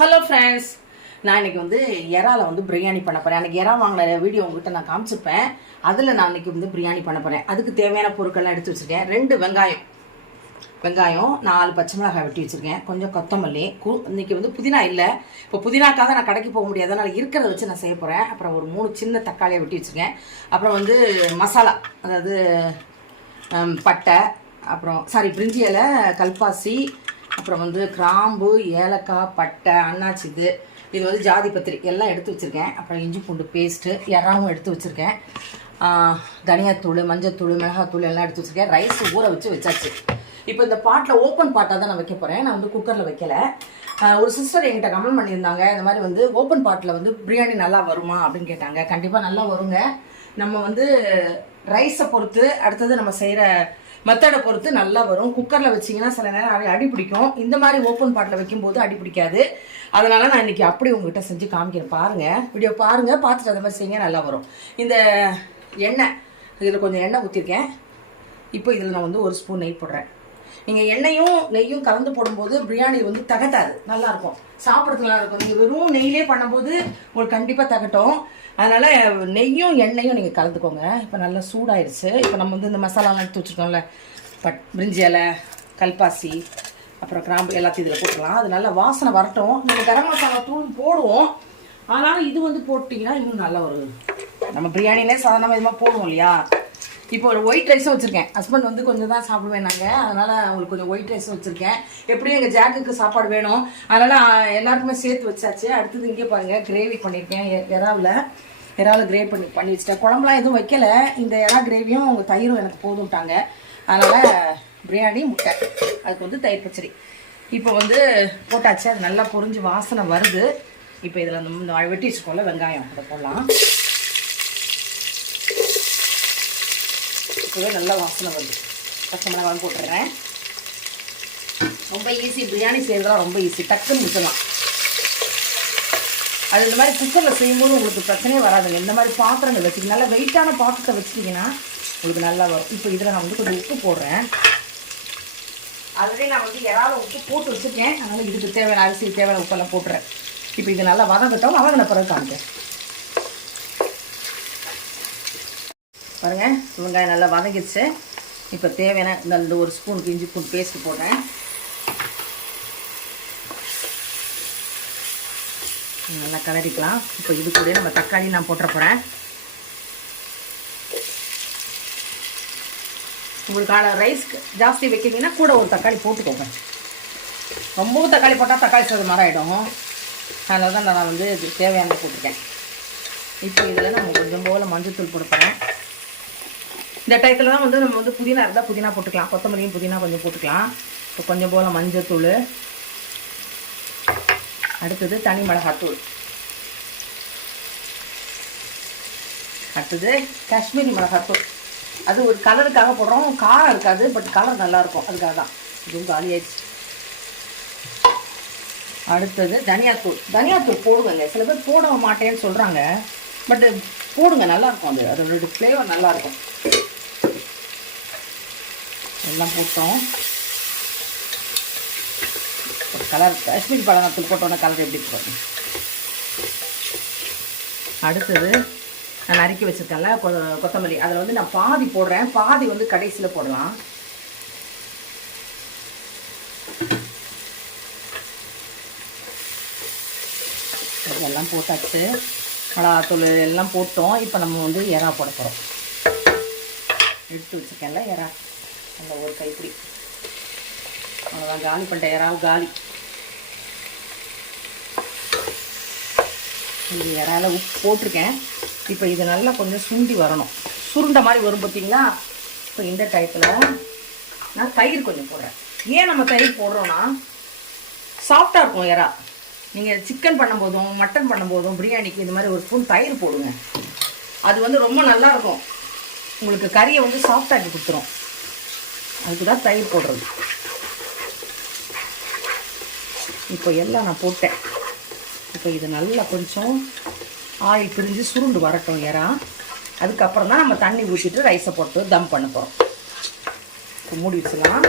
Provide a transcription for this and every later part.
Hello friends, நான் இன்றைக்கி வந்து இறால வந்து பிரியாணி பண்ண போகிறேன். அன்றைக்கி இறா வாங்கின வீடியோ உங்கள்கிட்ட நான் காமிச்சிருப்பேன். அதில் நான் இன்றைக்கி வந்து பிரியாணி பண்ண போகிறேன். அதுக்கு தேவையான பொருட்கள்லாம் எடுத்து வச்சுருக்கேன். 2 வெங்காயம், 4 பச்சை மிளகாய் வெட்டி வச்சுருக்கேன், கொஞ்சம் கொத்தமல்லி. இன்றைக்கி வந்து புதினா இல்லை. இப்போ புதினாக்காக நான் கடைக்கு போக முடியாது, அதனால் இருக்கிறத வச்சு நான் செய்ய போகிறேன். அப்புறம் ஒரு 3 சின்ன தக்காளியை வெட்டி வச்சுருக்கேன். அப்புறம் வந்து மசாலா, அதாவது பட்டை, அப்புறம் பிரிஞ்சி இலை, கல்பாசி, அப்புறம் வந்து கிராம்பு, ஏலக்காய், பட்டை, அன்னாச்சி, இது வந்து ஜாதி பத்திரி எல்லாம் எடுத்து வச்சுருக்கேன். அப்புறம் இஞ்சி பூண்டு பேஸ்ட்டு, இறாவும் எடுத்து வச்சுருக்கேன். தனியாத்தூள், மஞ்சத்தூள், மிளகாத்தூள் எல்லாம் எடுத்து வச்சுருக்கேன். ரைஸ் ஊற வச்சாச்சு. இப்போ இந்த பாட்டில் ஓப்பன் பாட்டாக தான் நான் வைக்க போகிறேன். நான் வந்து குக்கரில் வைக்கலை. ஒரு சிஸ்டர் என்கிட்ட கமெண்ட் பண்ணியிருந்தாங்க, இந்த மாதிரி வந்து ஓப்பன் பாட்டில் வந்து பிரியாணி நல்லா வருமா அப்படின்னு கேட்டாங்க. கண்டிப்பாக நல்லா வருங்க. நம்ம வந்து ரைஸை பொறுத்து, அடுத்தது நம்ம செய்கிற மெத்தடை பொறுத்து நல்லா வரும். குக்கரில் வச்சிங்கன்னா சில நேரம் அடி பிடிக்கும். இந்த மாதிரி ஓப்பன் பாட்டில் வைக்கும்போது அடி பிடிக்காது. அதனால் நான் இன்றைக்கி அப்படி உங்கள்கிட்ட செஞ்சு காமிக்கிறேன். பாருங்கள், வீடியோ பாருங்கள், பார்த்துட்டு அந்த மாதிரி செய்யுங்க, நல்லா வரும். இந்த எண்ணெய், இதில் கொஞ்சம் எண்ணெய் ஊற்றிருக்கேன். இப்போ இதில் நான் வந்து 1 ஸ்பூன் நெய் போடுறேன். நீங்கள் எண்ணெயும் நெய்யும் கலந்து போடும்போது பிரியாணி வந்து தகட்டாது, நல்லாயிருக்கும், சாப்பிட்றதுக்கு நல்லா இருக்கும். நீங்கள் வெறும் நெய்யிலே பண்ணும்போது உங்களுக்கு கண்டிப்பாக தகட்டும். அதனால் நெய்யும் எண்ணெயும் நீங்கள் கலந்துக்கோங்க. இப்போ நல்லா சூடாயிருச்சு. இப்போ நம்ம வந்து இந்த மசாலாலாம் எடுத்து வச்சுருக்கோம்ல, பிரிஞ்சி இலை, கல்பாசி, அப்புறம் கிராம்பு எல்லாத்தையும் இதில் போட்டுக்கலாம். அது நல்லா வாசனை வரட்டும். நீங்கள் கரம் மசாலா தூள் போடுவோம், ஆனாலும் இது வந்து போட்டிங்கன்னா இன்னும் நல்லா ஒரு, நம்ம பிரியாணினே சாதாரணமாக இதுமாக போடுவோம் இல்லையா. இப்போ ஒரு ஒயிட் ரைஸும் வச்சுருக்கேன். ஹஸ்பண்ட் வந்து கொஞ்சம் தான் சாப்பிடுவேன் நாங்கள், அதனால் அவங்களுக்கு கொஞ்சம் ஒயிட் ரைஸும் வச்சுருக்கேன். எப்படியும் எங்கள் ஜாக்குக்கு சாப்பாடு வேணும், அதனால் எல்லாருக்குமே சேர்த்து வச்சாச்சு. அடுத்தது இங்கே பாருங்கள், கிரேவி பண்ணியிருக்கேன். இறாவில் கிரேவி பண்ணி வச்சுட்டேன். குழம்புலாம் எதுவும் வைக்கலை. இந்த இறா கிரேவியும் அவங்க தயிரும் எனக்கு போதும்ட்டாங்க. அதனால் பிரியாணி, முட்டை, அதுக்கு வந்து தயிர் பச்சடி இப்போ வந்து போட்டாச்சு. அது நல்லா பொரிஞ்சு வாசனை வருது. இப்போ இதில் அந்த வெட்டி வச்சுக்கோல வெங்காயம், அதை போடலாம். இப்போவே நல்லா வாசனை வருது. பச்சை மிளகாய் போட்டுடுறேன். ரொம்ப ஈஸி, பிரியாணி செய்கிறதுலாம் ரொம்ப ஈஸி, டக்குன்னு முடிச்சிடலாம். அது இந்த மாதிரி குக்கரில் செய்யும்போது உங்களுக்கு பிரச்சனையே வராதுங்க. இந்த மாதிரி பாத்திரங்கள் வச்சுக்கிங்க, நல்லா வெயிட்டான பாத்திரத்தை வச்சுக்கிங்கன்னா உங்களுக்கு நல்லா வரும். இப்போ இதில் நான் வந்து கொஞ்சம் உப்பு போடுறேன். ஆல்ரெடி நான் வந்து இறால உப்பு போட்டு வச்சுருக்கேன், அதனால் இதுக்கு தேவையான அரிசிக்கு தேவையான உப்பெல்லாம் போட்டுறேன். இப்போ இது நல்லா வதங்கட்டும், வதங்கின பிறகு காமிக்கிறேன். பாருங்கள், வெங்காயம் நல்லா வதங்கிடுச்சு. இப்போ தேவையான இந்த 1 ஸ்பூனுக்கு இஞ்சி பூண்டு பேஸ்ட்டு போடுறேன். நல்லா கலரிக்கலாம். இப்போ இது கூட நம்ம தக்காளி நான் போட்டுற போகிறேன். உங்களுக்கான ரைஸ்க்கு ஜாஸ்தி வைக்கிறீங்கன்னா கூட ஒரு தக்காளி போட்டுக்கோங்க. ரொம்பவும் தக்காளி போட்டால் தக்காளி சாதம் மாதிரி ஆகிடும். அதனால தான் நான் வந்து இது தேவையானது போட்டிருக்கேன். இப்போ இதில் நம்ம கொஞ்சம் போல் மஞ்சத்தூள் போட்டுக்கிறேன். இந்த டயத்தில் தான் வந்து நம்ம வந்து புதினா இருந்தால் புதினா போட்டுக்கலாம், கொத்தமல்லியும் புதினா கொஞ்சம் போட்டுக்கலாம். இப்போ கொஞ்சம் போல் மஞ்சத்தூள், அடுத்தது தனி மிளகாத்தூள், அடுத்தது காஷ்மீரி மிளகாத்தூள். அது ஒரு கலருக்காக போடுறோம், காரம் இருக்காது, பட் கலர் நல்லாயிருக்கும், அதுக்காக தான். இதுவும் காலி ஆயிடுச்சு. அடுத்தது தனியாத்தூள் போடுவேங்க. சில பேர் போட மாட்டேன்னு சொல்கிறாங்க, பட்டு போடுங்க, நல்லாயிருக்கும். அதோட ஃப்ளேவர் நல்லாயிருக்கும். எல்லாம் போட்டோம். ஒரு கலர் காஷ்மீரி மிளகாத்தூள் போட்டோன்னே கலர் எப்படி இருக்கும். அடுத்தது நான் நறுக்கி வச்சுருக்கேன்ல கொத்தமல்லி, அதில் வந்து நான் பாதி போடுறேன், பாதி வந்து கடைசியில் போடலாம். எல்லாம் போட்டாச்சு, மிளகாத்தூள் எல்லாம் போட்டோம். இப்போ நம்ம வந்து இறா போட போகிறோம். எடுத்து வச்சுருக்கேன்ல இறா, அந்த ஒரு கைப்பிடி, அவ்வளோதான். காலி பண்ணிட்ட இறாவும் காலி. இந்த இறால உப்பு போட்டிருக்கேன். இப்போ இது நல்லா கொஞ்சம் சுண்டி வரணும், சுருண்ட மாதிரி வரும் பார்த்தீங்களா. இப்போ இந்த டயத்தில் நான் தயிர் கொஞ்சம் போடுறேன். ஏன் நம்ம தயிர் போடுறோன்னா சாஃப்டாக இருக்கும் இறா. நீங்கள் சிக்கன் பண்ணும்போதும் மட்டன் பண்ணும்போதும் பிரியாணிக்கு இந்த மாதிரி 1 ஸ்பூன் தயிர் போடுங்க. அது வந்து ரொம்ப நல்லாயிருக்கும், உங்களுக்கு கறியை வந்து சாஃப்டாக்கி கொடுத்துரும். அதுக்கு தான் தயிர் போடுறது. இப்போ எல்லாம் நான் போட்டேன். இப்போ இது நல்லா கொஞ்சம் ஆயில் பிரிஞ்சு சுருண்டு வரட்டும் இறா. அதுக்கப்புறம் தான் நம்ம தண்ணி ஊற்றிட்டு ரைஸை போட்டு தம் பண்ண போகிறோம். இப்போ மூடி வச்சுக்கலாம்.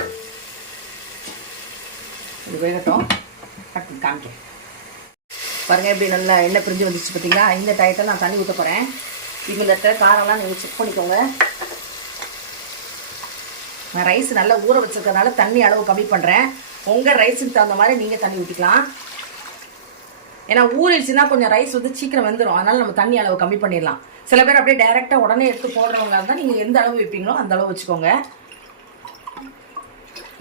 இது வேகட்டும், கட்டி காமிக்க. பாருங்கள் எப்படி நல்லா எண்ணெய் பிரிஞ்சு வந்துச்சு பார்த்தீங்களா? இந்த டயத்தில் நான் தண்ணி ஊற்ற போகிறேன். இதில் இருக்கிற காரம்லாம் நீங்கள் செக் பண்ணிக்கோங்க. நான் ரைஸ் நல்லா ஊற வச்சுருக்கறனால தண்ணி அளவு கம்மி பண்ணுறேன். உங்கள் ரைஸுக்கு தகுந்த மாதிரி நீங்கள் தண்ணி ஊற்றிக்கலாம். ஏன்னா ஊறிடுச்சுன்னா கொஞ்சம் ரைஸ் வந்து சீக்கிரம் வெந்துடும். அதனால் நம்ம தண்ணி அளவு கம்மி பண்ணிடலாம். சில பேர் அப்படியே டைரெக்டாக உடனே எடுத்து போடுறவங்க இருந்தால் நீங்கள் எந்த அளவு வைப்பீங்களோ அந்த அளவு வச்சுக்கோங்க.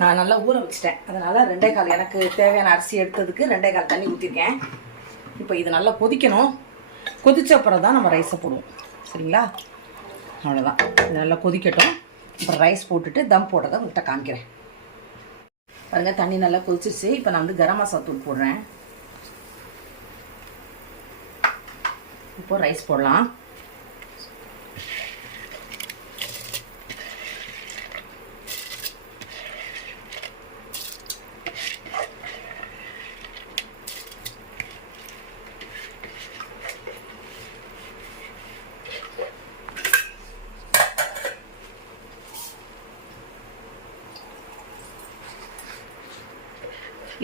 நான் நல்லா ஊற வச்சுட்டேன். அதனால் 2.25 எனக்கு தேவையான அரிசி எடுத்ததுக்கு 2.25 தண்ணி ஊற்றிருக்கேன். இப்போ இது நல்லா கொதிக்கணும். கொதிச்ச அப்புறம் தான் நம்ம ரைஸை போடுவோம். சரிங்களா? அவ்வளோதான். இது நல்லா கொதிக்கட்டும். அப்புறம் ரைஸ் போட்டுட்டு தம் போடுறதை உங்கள்கிட்ட காமிக்கிறேன். பாருங்கள் தண்ணி நல்லா கொதிச்சிச்சு. இப்போ நான் வந்து கரம் மசாலா தூள் போடுறேன். இப்போ ரைஸ் போடலாம்.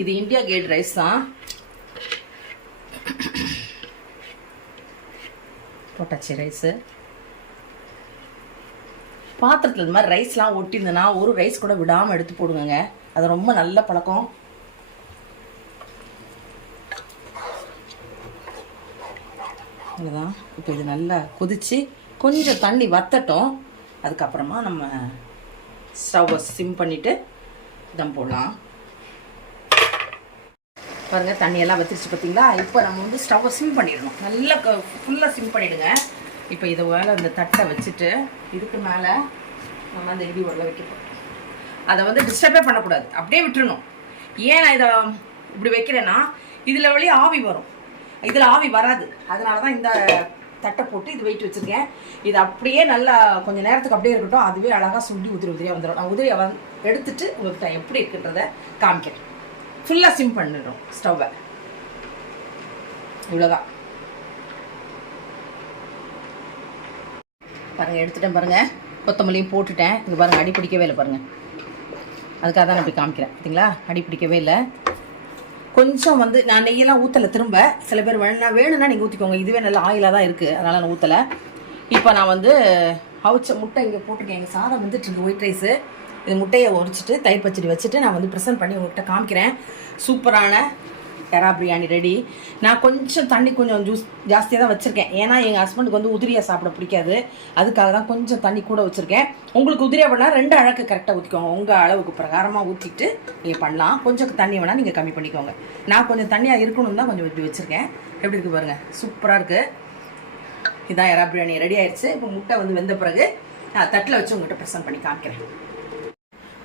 இது இந்தியா கேட் ரைஸ் தான். போட்டாச்சு ரைஸு. பாத்திரத்தில் இந்த மாதிரி ரைஸ்லாம் ஒட்டியிருந்ததுன்னா ஒரு ரைஸ் கூட விடாமல் எடுத்து போடுங்க. அது ரொம்ப நல்ல பழக்கம். அவ்வளோதான். இப்போ இது நல்லா கொதிச்சு கொஞ்சம் தண்ணி வத்தட்டும். அதுக்கப்புறமா நம்ம ஸ்டவ்வை சிம் பண்ணிவிட்டு தம் போடலாம். பாருங்கள் தண்ணியெல்லாம் வத்திருச்சு பார்த்தீங்களா? இப்போ நம்ம வந்து ஸ்டவ்வை சிம் பண்ணிடணும். நல்லா ஃபுல்லாக சிம் பண்ணிவிடுங்க. இப்போ இதை மேலே இந்த தட்டை வச்சுட்டு இதுக்கு மேலே நம்ம அந்த இடி உருளை வைக்கணும். அதை வந்து டிஸ்டர்பே பண்ணக்கூடாது, அப்படியே விட்டுறணும். ஏன் நான் இதை இப்படி வைக்கிறேன்னா இதில் வழியே ஆவி வரும், இதில் ஆவி வராது. அதனால தான் இந்த தட்டை போட்டு இது வெயிட் வச்சுருக்கேன். இது அப்படியே நல்லா கொஞ்சம் நேரத்துக்கு அப்படியே இருக்கட்டும். அதுவே அழகாக சுண்டி உதிரியாக வந்துடும். நான் உதிரியை எடுத்துட்டு உங்கள்கிட்ட எப்படி இருக்குன்றதை காமிக்கிறேன். ஃபுல்லாக சிம் பண்ணிடுறோம் ஸ்டவ்வை. இவ்வளோதான். பாருங்கள் எடுத்துட்டேன். பாருங்கள் கொத்தமல்லியும் போட்டுட்டேன். இங்கே பாருங்கள் அடி பிடிக்கவே இல்லை. பாருங்கள் அதுக்காக தான் நான் இப்படி காமிக்கிறேன். பார்த்தீங்களா? அடி பிடிக்கவே இல்லை. கொஞ்சம் வந்து நான் நெய்யெல்லாம் ஊற்றலை திரும்ப. சில பேர் வேணும்னா நீங்கள் ஊற்றிக்கோங்க. இதுவே நல்ல ஆயிலாக தான் இருக்குது, அதனால் நான் ஊற்றலை. இப்போ நான் வந்து அவிச்ச முட்டை இங்கே போட்டிருக்கேன். எங்கள் சாதம் வந்துட்டு ஒயிட் ரைஸு. இது முட்டையை உரிச்சிட்டு தயிர் பச்சடி வச்சுட்டு நான் வந்து ப்ரெசென்ட் பண்ணி உங்கள்கிட்ட காமிக்கிறேன். சூப்பரான எறா பிரியாணி ரெடி. நான் கொஞ்சம் தண்ணி கொஞ்சம் ஜாஸ்தியாக தான் வச்சுருக்கேன். ஏன்னா எங்கள் ஹஸ்பண்டுக்கு வந்து உதிரியாக சாப்பிட பிடிக்காது. அதுக்காக தான் கொஞ்சம் தண்ணி கூட வச்சுருக்கேன். உங்களுக்கு உதிரியாக பண்ணால் 2 அழகு கரெக்டாக ஊற்றிக்கோங்க. உங்கள் அளவுக்கு பிரகாரமாக ஊற்றிட்டு நீங்கள் பண்ணலாம். கொஞ்சம் தண்ணி வேணால் நீங்கள் கம்மி பண்ணிக்கோங்க. நான் கொஞ்சம் தண்ணியாக இருக்கணும் தான் கொஞ்சம் இப்படி வச்சுருக்கேன். எப்படி இருக்குது பாருங்கள், சூப்பராக இருக்குது. இதான் எறா பிரியாணி ரெடி ஆயிடுச்சு. இப்போ முட்டை வந்து வெந்த பிறகு நான் தட்டில் வச்சு உங்கள்கிட்ட ப்ரெசென்ட் பண்ணி காமிக்கிறேன்.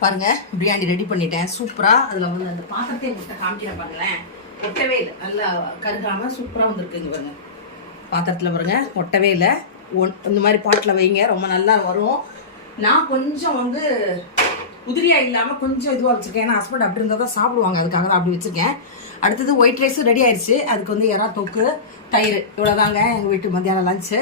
பாருங்கள் பிரியாணி ரெடி பண்ணிட்டேன் சூப்பராக. அதில் வந்து அந்த பாத்திரத்தையும் முட்டை காமிக்கிறேன். பாருங்களேன் ஒட்டவே இல்லை, நல்லா கருகாமல் சூப்பராக வந்துருக்குங்க. பாருங்கள் பாத்திரத்தில் பாருங்கள் ஒட்டவே இல்லை. இந்த மாதிரி பாட்டில் வைங்க, ரொம்ப நல்லா வரும். நான் கொஞ்சம் வந்து உதிரியாக இல்லாமல் கொஞ்சம் இதுவாக வச்சுருக்கேன். ஏன்னா ஹஸ்பண்ட் அப்படி இருந்தால் தான் சாப்பிடுவாங்க, அதுக்காக தான் அப்படி வச்சுருக்கேன். அடுத்தது ஒயிட் ரைஸும் ரெடி ஆயிடுச்சு. அதுக்கு வந்து எறா தொக்கு, தயிர், இவ்வளோதாங்க எங்கள் வீட்டு மத்தியானம் லஞ்சு.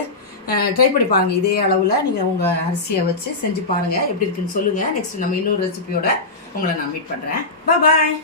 ட்ரை பண்ணி பாருங்கள். இதே அளவில் நீங்கள் உங்கள் அரிசியை வச்சு செஞ்சு பாருங்கள். எப்படி இருக்குன்னு சொல்லுங்கள். நெக்ஸ்ட் நம்ம இன்னொரு ரெசிபியோட உங்களை நான் மீட் பண்ணுறேன். பாய்.